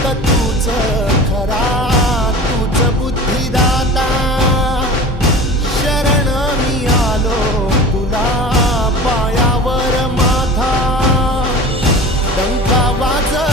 फक्त तूच खरा, तूच बुद्धिदाता. शरण मी आलो तुला पायावर माझा, डंका वाजविला